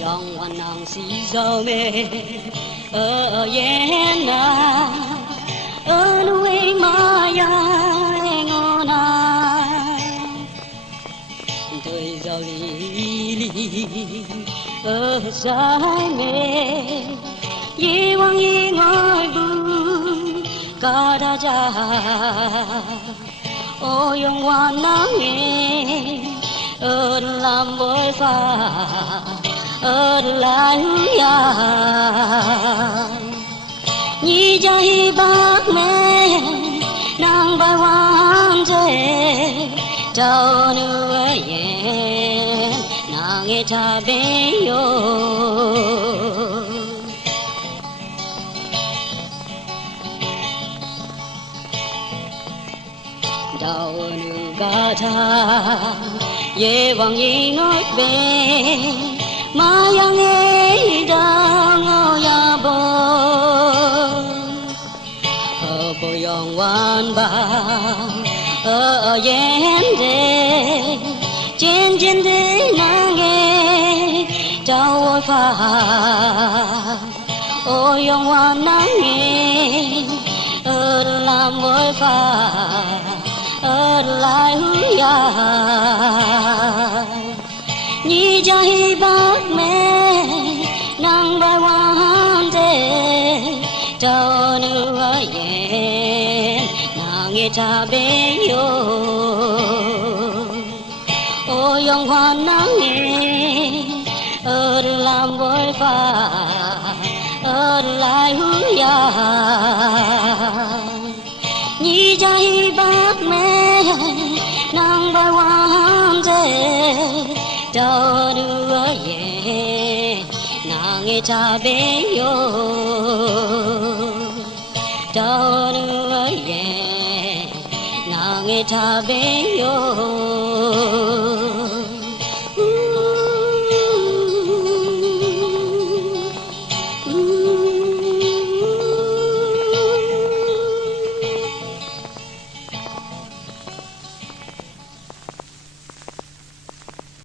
yang wanang si zo me yen na nuôi ma ya ngona đời giàu li sai me ye wang ye ngoi bu ca da ja ô yong wan nang nghe làm bồi pha lại ya nhi jai bác mẹ nàng bài hoàng chế trao nữ ye nàng nghe cha bé yo đào nữ ba cha ye wang yi nói về mà yang nghe đang ya bo bo yong wan ba yen de chen chen de na nghe trao pha o yong wan na nghe làm môi pha lại ya nhi jai bác mẹ nàng bài hoàng thế trao nữ ye nàng nghe cha bé yo ô yong hoan nắng nghe làm bồi pha lại ya nhi jai bác mẹ nàng bài hoàng thế trao nữ ye nàng nghe cha bé yo trao nữ ye nàng nghe cha bé yo